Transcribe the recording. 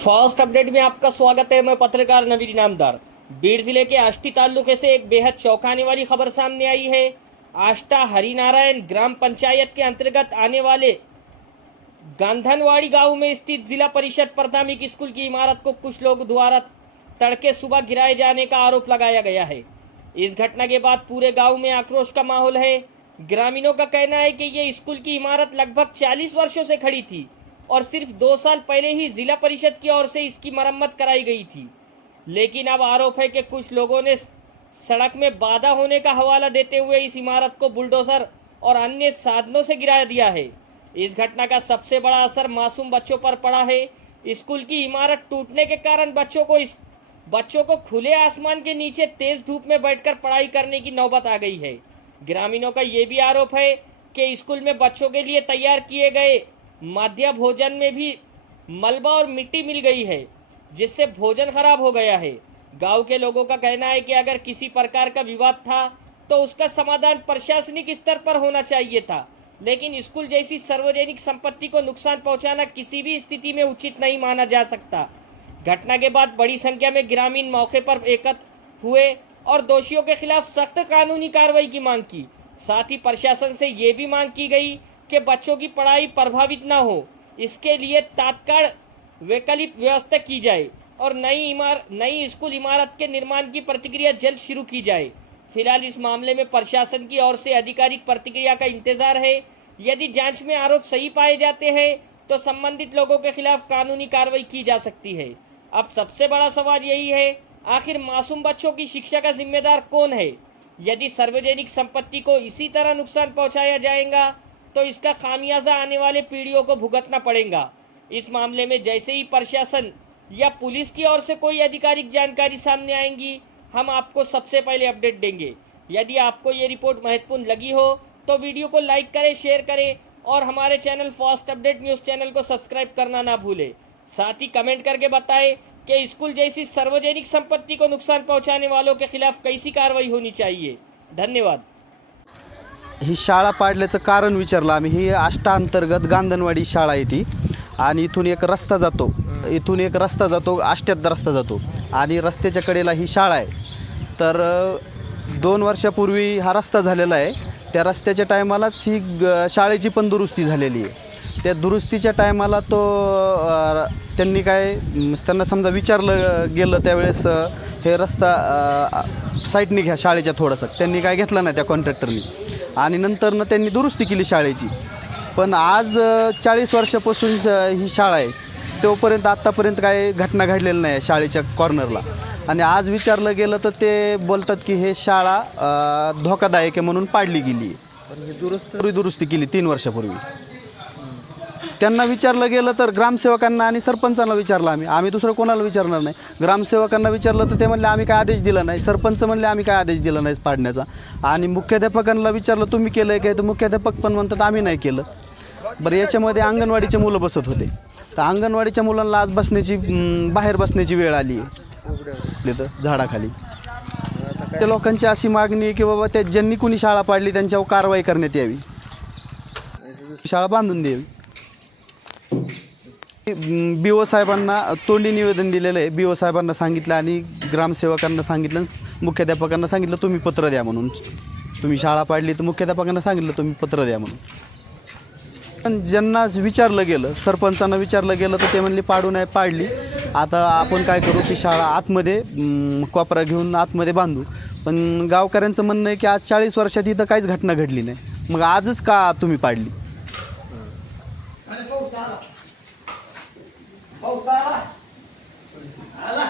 First update में आपका स्वागत है। मैं पत्रकार नवीन इनामदार। बीड़ जिले के आष्टी तालुके से एक बेहद चौंकाने वाली खबर सामने आई है। आष्टा हरिनारायण ग्राम पंचायत के अंतर्गत आने वाले गांधनवाड़ी गांव में स्थित जिला परिषद प्राथमिक स्कूल की इमारत को कुछ लोग द्वारा तड़के सुबह गिराए जाने का आरोप लगाया गया है। इस घटना के बाद पूरे गांव में आक्रोश का माहौल है। ग्रामीणों का कहना है कि ये स्कूल की इमारत लगभग 40 वर्षों से खड़ी थी और सिर्फ 2 साल पहले ही जिला परिषद की ओर से इसकी मरम्मत कराई गई थी। लेकिन अब आरोप है कि कुछ लोगों ने सड़क में बाधा होने का हवाला देते हुए इस इमारत को बुलडोजर और अन्य साधनों से गिरा दिया है। इस घटना का सबसे बड़ा असर मासूम बच्चों पर पड़ा है। स्कूल की इमारत टूटने के कारण बच्चों को खुले आसमान के नीचे तेज धूप में बैठकर पढ़ाई करने की नौबत आ गई है। ग्रामीणों का ये भी आरोप है कि स्कूल में बच्चों के लिए तैयार किए गए मध्य भोजन में भी मलबा और मिट्टी मिल गई है, जिससे भोजन खराब हो गया है। गांव के लोगों का कहना है कि अगर किसी प्रकार का विवाद था तो उसका समाधान प्रशासनिक स्तर पर होना चाहिए था, लेकिन स्कूल जैसी सार्वजनिक संपत्ति को नुकसान पहुंचाना किसी भी स्थिति में उचित नहीं माना जा सकता। घटना के बाद बड़ी संख्या में ग्रामीण मौके पर एकत्र हुए और दोषियों के खिलाफ सख्त कानूनी कार्रवाई की मांग की। साथ ही प्रशासन से ये भी मांग की गई कि बच्चों की पढ़ाई प्रभावित न हो, इसके लिए तत्काल वैकल्पिक व्यवस्था की जाए और नई स्कूल इमारत के निर्माण की प्रक्रिया जल्द शुरू की जाए। फिलहाल इस मामले में प्रशासन की ओर से आधिकारिक प्रतिक्रिया का इंतजार है। यदि जांच में आरोप सही पाए जाते हैं तो संबंधित लोगों के खिलाफ कानूनी कार्रवाई की जा सकती है। अब सबसे बड़ा सवाल यही है, आखिर मासूम बच्चों की शिक्षा का जिम्मेदार कौन है? यदि सार्वजनिक संपत्ति को इसी तरह नुकसान पहुंचाया जाएगा तो इसका खामियाजा आने वाले पीढ़ियों को भुगतना पड़ेगा। इस मामले में जैसे ही प्रशासन या पुलिस की ओर से कोई आधिकारिक जानकारी सामने आएंगी, हम आपको सबसे पहले अपडेट देंगे। यदि आपको ये रिपोर्ट महत्वपूर्ण लगी हो तो वीडियो को लाइक करें, शेयर करें और हमारे channel fast update news channel को सब्सक्राइब करना ना भूलें। साथ ही कमेंट करके बताएं कि स्कूल जैसी सार्वजनिक संपत्ति को नुकसान पहुंचाने वालों के खिलाफ कैसी कार्रवाई होनी चाहिए। धन्यवाद। ही शाळा पाडल्याचं कारण विचारलं आम्ही। ही आष्टा अंतर्गत गांधनवाडी शाळा आहे ती, आणि इथून एक रस्ता जातो, आष्ट्यात रस्ता जातो आणि रस्त्याच्या कडेला ही शाळा आहे। तर 2 वर्षापूर्वी हा रस्ता झालेला आहे। त्या रस्त्याच्या टायमालाच ही शाळेची पण दुरुस्ती झालेली आहे। त्या दुरुस्तीच्या टायमाला त्यांना समजा विचारलं गेलं त्यावेळेस हे रस्ता साईडने घ्या शाळेच्या थोडंसं, त्यांनी काय घेतलं नाही त्या कॉन्ट्रॅक्टरनी, आणि नंतरनं त्यांनी दुरुस्ती केली शाळेची। पण आज 40 वर्षापासून ही शाळा आहे, तोपर्यंत आत्तापर्यंत काय घटना घडलेली नाही शाळेच्या कॉर्नरला। आणि आज विचारलं गेलं तर ते बोलतात की हे शाळा धोकादायक आहे म्हणून पाडली गेली आहे। दुरुस्ती केली 3 वर्षापूर्वी। त्यांना विचारलं गेलं तर ग्रामसेवकांना आणि सरपंचांना विचारलं आम्ही दुसरं कोणाला विचारणार नाही। ग्रामसेवकांना विचारलं तर ते म्हणले आम्ही काय आदेश दिला नाही, सरपंच म्हणले आम्ही काय आदेश दिला नाही पाडण्याचा, आणि मुख्याध्यापकांना विचारलं तुम्ही केलं आहे काय, तर मुख्याध्यापक पण म्हणतात आम्ही नाही केलं। बरं, याच्यामध्ये अंगणवाडीचे मुलं बसत होते, तर अंगणवाडीच्या मुलांना आज बाहेर बसण्याची वेळ आली आहे तिथं झाडाखाली। त्या लोकांची अशी मागणी आहे की बाबा त्या ज्यांनी कुणी शाळा पाडली त्यांच्यावर कारवाई करण्यात यावी, शाळा बांधून द्यावी। BO साहेबांना तोंडी निवेदन दिलेलं आहे। BO साहेबांना सांगितलं आणि ग्रामसेवकांना सांगितलं, मुख्याध्यापकांना सांगितलं तुम्ही पत्र द्या म्हणून। तुम्ही शाळा पाडली तर मुख्याध्यापकांना सांगितलं तुम्ही पत्र द्या म्हणून। पण ज्यांना विचारलं गेलं, सरपंचांना विचारलं गेलं तर ते म्हणले पाडू नाही, पाडली, आता आपण काय करू ती शाळा आतमध्ये कोपरा घेऊन आतमध्ये बांधू। पण गावकऱ्यांचं म्हणणं आहे की आज 40 वर्षात इथं काहीच घटना घडली नाही, मग आजच का तुम्ही पाडली? पाऊस आला.